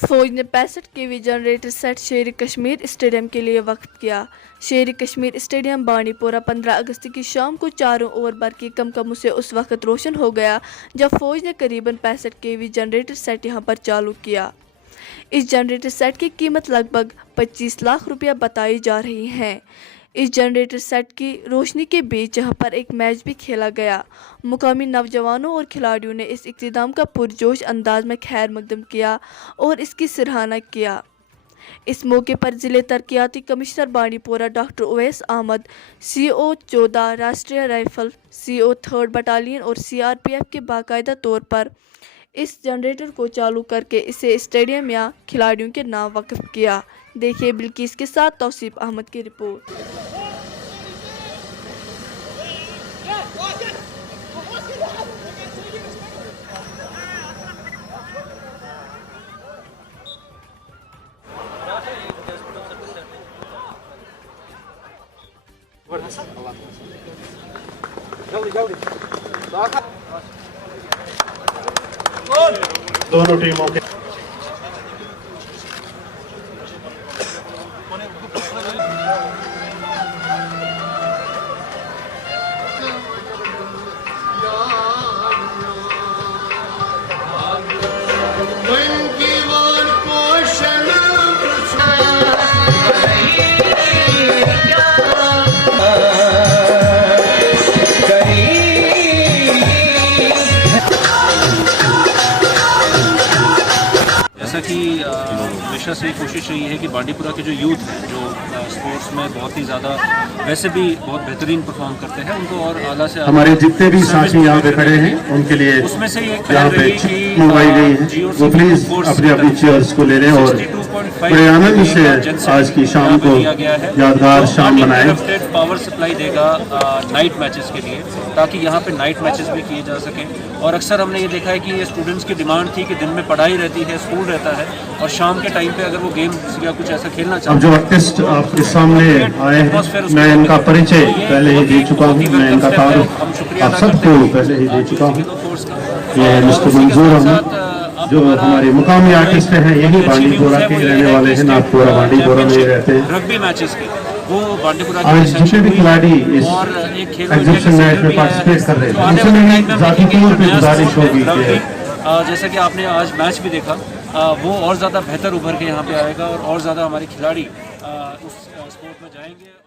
फौज ने 65 kV generator set शेर कश्मीर स्टेडियम के लिए वक्फ किया। शेर कश्मीर स्टेडियम बांडीपोरा 15 अगस्त की शाम को चारों ओर बरकी कमकमों से उस वक्त रोशन हो गया जब फौज ने करीबन 65 kV जनरेटर सेट यहां पर चालू किया। इस जनरेटर सेट की कीमत लगभग 25 लाख रुपया बताई जा रही है। इस जनरेटर सेट की रोशनी के बीच जहां पर एक मैच भी खेला गया। मुकामी नौजवानों और खिलाड़ियों ने इस इक़्तिदाम का पुरजोश अंदाज में खैर मकदम किया और इसकी सराहना किया। इस मौके पर ज़िले तरक्याती commissioner Bandipora doctor Uwais Ahmad, CO 14 Rashtriya rifle, CO 3rd battalion और CRPF के बाकायदा तौर पर इस जनरेटर को चालू करके इसे स्टेडियम या खिलाड़ियों के नाम वक्फ किया। देखिए बिल्किस के साथ तौसीफ अहमद की रिपोर्ट। दोनों टीमों के जैसा कि हमेशा से कोशिश रही है कि बांडीपुरा के जो यूथ हैं जो स्पोर्ट्स में बहुत ही ज़्यादा वैसे भी बहुत बेहतरीन परफॉर्म करते हैं, उनको और आला से हमारे जितने भी साथी यहाँ पे खड़े हैं उनके लिए उसमें से एक यहाँ पे चिप मंगवाई गई है, वो प्लीज अपनी अपनी चेयर्स को ले लें और बड़े आनंद से आज की शाम को यादगार शाम बनाएं। पावर सप्लाई देगा नाइट मैचेस के लिए, ताकि यहाँ पे नाइट मैचेस भी किए जा सकें। और अक्सर हमने ये देखा है कि ये स्टूडेंट्स की डिमांड थी कि दिन में पढ़ाई रहती है, स्कूल रहता है, और शाम के टाइम पे अगर वो गेम्स या कुछ ऐसा खेलना चाहते हैं। अब जो आर्टिस्ट आपके सामने आए हैं, मैं इनका परिचय पहले ही दे चुका हूँ, मैं इनका तारुफ आप सबको पहले ही दे चुका हूँ। ये मिस्टर मंजूर अहमद जो हमारे मुकामी आर्टिस्ट हैं, यही बांडीपोरा के रहने वाले हैं, नागपुरा बांडीपोरा में रहते हैं। रग्बी मैचेस के वो बांडीपुरा आज जितने भी खिलाड़ी इस एग्जीबिशन मैच में पार्टिसिपेट कर रहे हैं, उनसे मेरी जाती तौर पे गुजारिश होगी कि जैसा कि आपने आज मैच भी देखा, वो और ज़्यादा बेहतर उभर के यहाँ पे आएगा और ज़्यादा हमारे खिलाड़ी उस स्पोर्ट में जाएंगे।